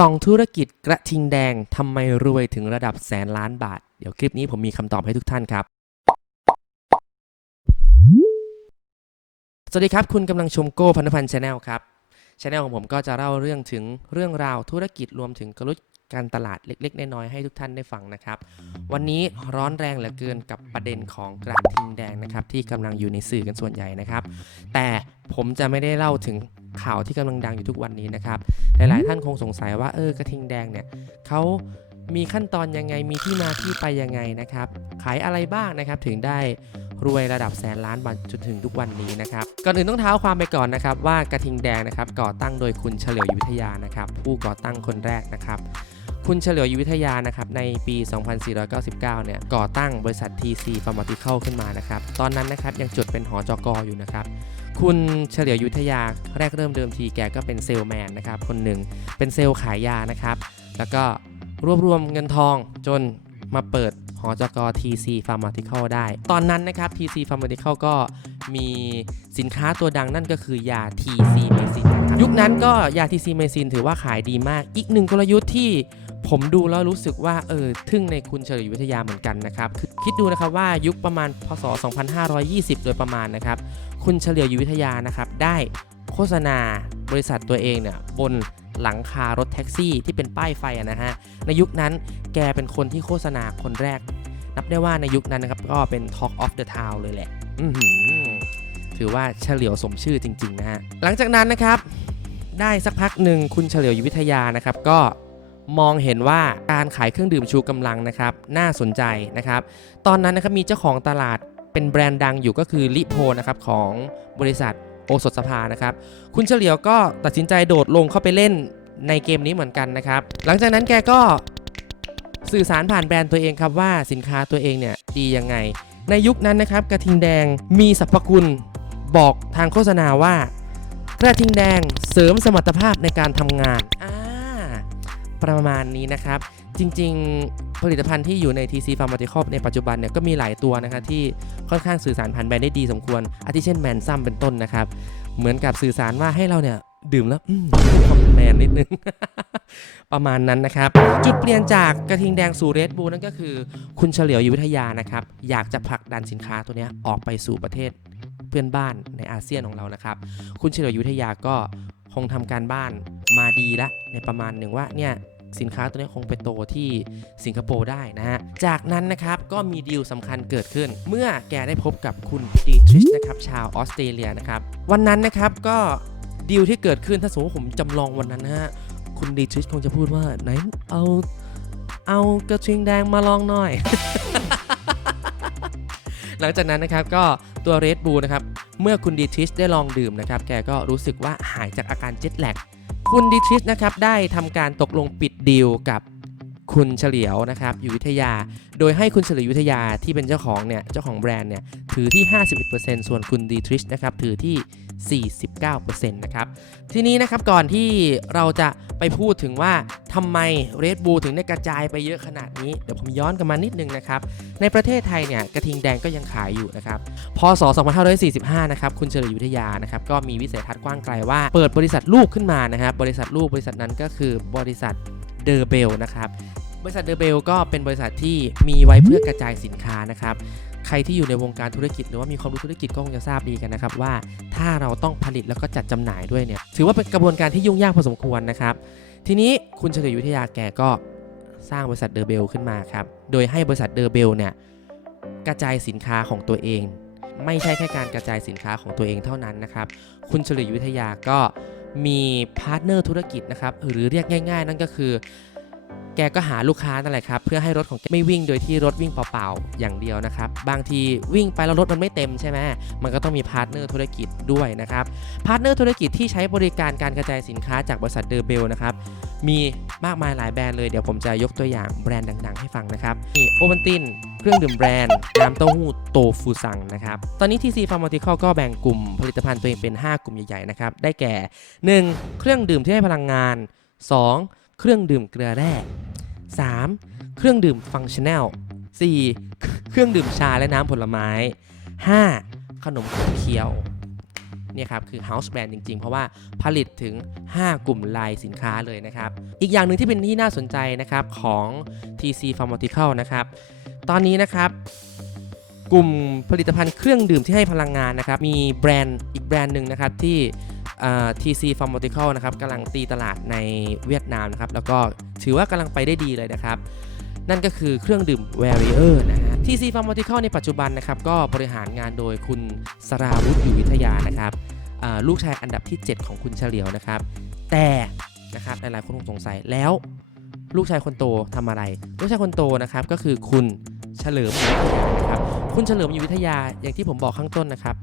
ส่องธุรกิจกระทิงแดงทำไมรวยถึงระดับแสนล้านบาท เดี๋ยวคลิปนี้ผมมีคำตอบให้ทุกท่านครับ สวัสดีครับ คุณกำลังชมโก้พันธพันธ์ชาแนลครับชาแนลของผมก็จะเล่าเรื่องถึงเรื่องราวธุรกิจรวมถึงกลยุทธ์ การตลาดเล็กๆ น้อยๆให้ทุกท่านได้ฟังนะครับ วันนี้ร้อนแรงเหลือเกินกับประเด็นของกระทิงแดงนะครับที่กำลังอยู่ในสื่อกันส่วนใหญ่นะครับ แต่ผมจะไม่ได้เล่าถึงข่าวที่กำลังดังอยู่ทุกวันนี้นะครับ หลายๆ ท่านคงสงสัยว่าเออกระทิงแดงเนี่ยเขามีขั้นตอนยังไงมีที่มาที่ไปยังไงนะครับ ขายอะไรบ้างนะครับถึงได้รวยระดับแสนล้านบาทจนถึงทุกวันนี้นะครับก่อนอื่นต้องเท้าความไปก่อนนะครับ ว่ากระทิงแดงนะครับก่อตั้งโดยคุณเฉลียวยู่วิทยานะครับ ผู้ก่อตั้งคนแรกนะครับ คุณเฉลียวยู่วิทยานะครับในปี 2499 เนี่ยก่อตั้งบริษัท TC Pharmaceutical ขึ้นมานะครับ ตอนนั้นนะครับยังจดเป็นหอจอกออยู่นะครับ คุณเฉลียวยุทธยาแรกเริ่มเดิมทีแกก็เป็นเซลแมนนะครับคนหนึ่งเป็นเซลขายยานะครับ แล้วก็รวบรวมเงินทองจนมาเปิดหอจก TC Pharmaceutical ได้ ตอนนั้นนะครับ TC Pharmaceutical ก็มีสินค้าตัวดังนั่นก็คือยา TC Medicine ยุคนั้นก็ยา TC Medicine ถือว่าขายดีมาก อีกหนึ่งกลยุทธ์ที่ ผมดูแล้วรู้สึกว่าเออทึ่งในคุณเฉลียวยุทยาเหมือนกันนะครับคือคิดดูนะครับว่ายุคประมาณพศ 2520 โดยประมาณนะครับ คุณเฉลียวยู่วิทยานะครับได้โฆษณาบริษัทตัวเองเนี่ยบนหลังคารถแท็กซี่ที่เป็นป้ายไฟนะฮะในยุคนั้นแกเป็นคนที่โฆษณาคนแรก นับได้ว่าในยุคนั้นนะครับก็เป็น Talk of the Town เลยแหละถือว่าเฉลียวสมชื่อจริง ๆ นะฮะหลังจากนั้นนะครับ ได้สักพักหนึ่งคุณเฉลียวยู่วิทยานะครับ ก็ มองเห็นว่าการขายเครื่องดื่มชูกำลังนะครับน่าสนใจนะครับ ตอนนั้นนะครับมีเจ้าของตลาดเป็นแบรนด์ดังอยู่ก็คือลิโพนะครับของบริษัทโอสถสภานะครับ คุณเฉลียวก็ตัดสินใจโดดลงเข้าไปเล่นในเกมนี้เหมือนกันนะครับ หลังจากนั้นแกก็สื่อสารผ่านแบรนด์ตัวเองครับว่าสินค้าตัวเองเนี่ยดียังไง ในยุคนั้นนะครับกระทิงแดงมีสรรพคุณบอกทางโฆษณาว่ากระทิงแดงเสริมสมรรถภาพในการทำงานอ่า ประมาณนี้นะครับ จริง ๆ ผลิตภัณฑ์ที่อยู่ใน TC Pharmaceutical ในปัจจุบันเนี่ยก็มีหลายตัวนะครับที่ค่อนข้างสื่อสารผ่านแบรนด์ได้ดีสมควร อาทิเช่นแมนซัมเป็นต้นนะครับ เหมือนกับสื่อสารว่าให้เราเนี่ยดื่มแล้วอืมมีความแมนนิดนึง ประมาณนั้นนะครับ จุดเปลี่ยนจากกระทิงแดงสู่เรดบูนั่นก็คือ คุณเฉลียวยู่วิทยานะครับ อยากจะผลักดันสินค้าตัวนี้ออกไปสู่ประเทศเพื่อนบ้านในอาเซียนของเรานะครับ คุณเฉลียวยู่วิทยาก็คงทำการบ้านมาดีละในประมาณหนึ่งว่าเนี่ย สินค้าตัวนี้คงไปโตที่สิงคโปร์ได้นะฮะ จากนั้นนะครับก็มีดีลสำคัญเกิดขึ้น เมื่อแกได้พบกับคุณดีทริชนะครับชาวออสเตรเลียนะครับ วันนั้นนะครับก็ดีลที่เกิดขึ้นถ้าสมมติผมจำลองวันนั้นนะฮะคุณดีทริชคงจะพูดว่าไหนเอาเอากระทิงแดงมาลองหน่อย หลังจากนั้นนะครับก็ตัวเรดบูนะครับ เมื่อคุณดีทริชได้ลองดื่มนะครับ แกก็รู้สึกว่าหายจากอาการเจ็ตแลก คุณดิทริสนะครับได้ทำการตกลงปิดดีลกับ คุณเฉลียวนะครับอยู่วิทยา โดยให้คุณเฉลียววิทยาที่เป็นเจ้าของเนี่ยเจ้าของแบรนด์เนี่ยถือที่ 51%ส่วนคุณดีทริสนะครับถือที่ 49%นะครับทีนี้นะครับก่อนที่เราจะไปพูดถึงว่าทำไม Red Bull ถึงได้กระจายไปเยอะขนาดนี้ เดี๋ยวผมย้อนกลันมานิดนึงนะครับ ในประเทศไทยเนี่ยกระทิงแดงก็ยังขายอยู่นะครับ พศ 2545 นะครับ คุณเฉลิมยุทธยานะครับ ก็มีวิสัยทัศน์กว้างไกลว่าเปิดบริษัทลูกขึ้นมานะครับ บริษัทลูกบริษัทนั้นก็คือบริษัทเดอร์เบลนะครับ บริษัทเดอร์เบลก็เป็นบริษัทที่มีไว้เพื่อกระจายสินค้านะครับ ใครที่อยู่ในวงการธุรกิจหรือว่ามีความรู้ธุรกิจก็คงจะทราบดีกันนะครับว่าถ้าเราต้องผลิตแล้วก็จัดจำหน่ายด้วยเนี่ยถือว่าเป็นกระบวนการที่ยุ่งยากพอสมควรนะครับ ทีนี้คุณเฉลิมยุทธยาแกก็สร้างบริษัทเดอร์เบลขึ้นมาครับ โดยให้บริษัทเดอร์เบลเนี่ยกระจายสินค้าของตัวเอง ไม่ใช่แค่การกระจายสินค้าของตัวเองเท่านั้นนะครับ คุณเฉลิมยุทธยาก็มีพาร์ทเนอร์ธุรกิจนะครับหรือเรียกง่าย ๆ นั่นก็คือ แกก็หาลูกค้านั่นแหละครับเพื่อให้รถของแกไม่วิ่งโดยที่รถวิ่งเปล่าๆอย่างเดียวนะครับบางทีวิ่งไปแล้วรถมันไม่เต็มใช่ไหมมันก็ต้องมีพาร์ทเนอร์ธุรกิจด้วยนะครับพาร์ทเนอร์ธุรกิจที่ใช้บริการการกระจายสินค้าจากบริษัทเดอร์เบลนะครับมีมากมายหลายแบรนด์เลยเดี๋ยวผมจะยกตัวอย่างแบรนด์ดัง ๆ ให้ฟังนะครับมีโอวันตินเครื่องดื่มแบรนด์น้ำเต้าหู้โตฟูซังนะครับตอนนี้ TC Pharmaceutical ก็แบ่งกลุ่มผลิตภัณฑ์ตัวเองเป็น 5 กลุ่มใหญ่ๆนะครับได้แก่ 1. เครื่องดื่มที่ให้พลังงาน 2. เครื่องดื่มเกลือแร่ 3. เครื่องดื่มฟังชั่นแนล 4. เครื่องดื่มชาและน้ำผลไม้ 5. ขนมขบเคี้ยวเนี่ยครับคือ House Brand จริง ๆ เพราะว่าผลิตถึง 5 กลุ่มลายสินค้าเลยนะครับ อีกอย่างหนึ่งที่เป็นที่น่าสนใจนะครับของ TC Pharmaceutical นะครับ ตอนนี้นะครับ กลุ่มผลิตภัณฑ์เครื่องดื่มที่ให้พลังงานนะครับ มีแบรนด์อีกแบรนด์หนึ่งนะครับที่ TC Pharmaceutical นะครับกำลังตีตลาดในเวียดนามนะครับแล้วก็ถือว่ากำลังไปได้ดีเลยนะครับนั่นก็คือเครื่องดื่ม Warrior นะฮะ TC Pharmaceutical ในปัจจุบันนะครับก็บริหารงานโดยคุณสราวุฒิอยู่วิทยานะครับลูกชายอันดับที่ 7 ของคุณเฉลียวนะครับ แต่นะครับหลายๆคนคงสงสัยแล้วลูกชายคนโตทำอะไร ลูกชายคนโตนะครับก็คือคุณเฉลิมยุวิทยานะครับคุณเฉลิมอยู่วิทยาอย่างที่ผมบอกข้างต้นนะครับ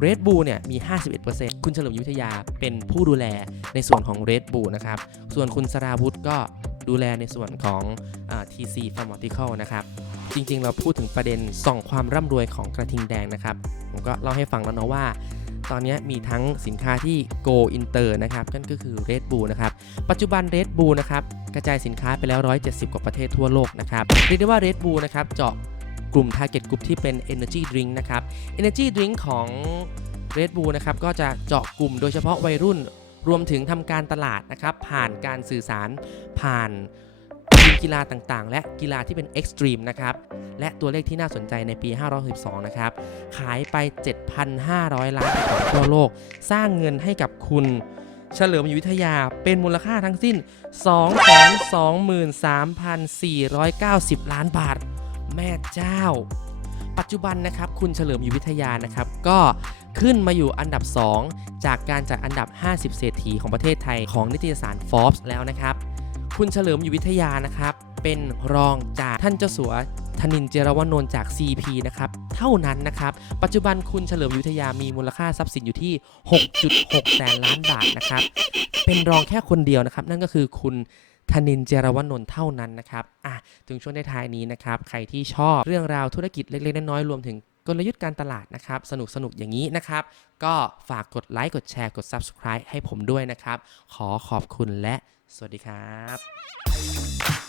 เรดบูเนี่ยมี 51%คุณเฉลิมยู่วิทยาเป็นผู้ดูแลในส่วนของเรดบูนะครับ ส่วนคุณสราวุธก็ดูแลในส่วนของอ TC Pharmaceutical นะครับ จริงๆ เราพูดถึงประเด็นส่องความร่ำรวยของกระทิงแดงนะครับ ผมก็เล่าให้ฟังแล้วเนาะว่า ตอนนี้มีทั้งสินค้าที่ Go Inter นะครับนั่นก็คือ Red Bull นะครับ ปัจจุบัน Red Bull นะครับกระจายสินค้าไปแล้ว 170 กว่าประเทศทั่วโลกนะครับ เรียกได้ว่า Red Bull นะครับเจาะ กลุ่ม Target Group ที่เป็น Energy Drink นะครับ Energy Drink ของ Red Bull นะครับก็จะเจาะกลุ่มโดยเฉพาะวัยรุ่น รวมถึงทำการตลาดนะครับผ่านการสื่อสารผ่านกีฬาต่างๆ และกีฬาที่เป็น Extreme นะครับ และตัวเลขที่น่าสนใจในปี512นะครับ ขายไป 7,500 ล้านของทั่วโลก สร้างเงินให้กับคุณเฉลิมยู่วิทยาเป็นมูลค่าทั้งสิ้น 223,490 ล้านบาท แม่เจ้า ปัจจุบันนะครับคุณเฉลิมอยู่วิทยานะครับ ก็ขึ้นมาอยู่อันดับ 2 จากการจัดอันดับ 50 เศรษฐีของประเทศไทยของนิตยสาร Forbes แล้วนะครับ คุณเฉลิมอยู่วิทยานะครับ เป็นรองจากท่านเจ้าสัวธนินเจรวนนท์จาก CP นะครับ เท่านั้นนะครับ ปัจจุบันคุณเฉลิมยู่วิทยามีมูลค่าทรัพย์สินอยู่ที่ 6.6 แสนล้านบาทนะครับ เป็นรองแค่คนเดียวนะครับ นั่นก็คือคุณ ธนินเจรวนนท์เท่านั้นนะครับอะถึงช่วงท้ายนี้นะครับ ใครที่ชอบเรื่องราวธุรกิจเล็กๆน้อยๆรวมถึงกลยุทธ์การตลาดนะครับ สนุกๆอย่างนี้นะครับ ก็ฝากกดไลค์กดแชร์กด Subscribe ให้ผมด้วยนะครับ ขอขอบคุณและสวัสดีครับ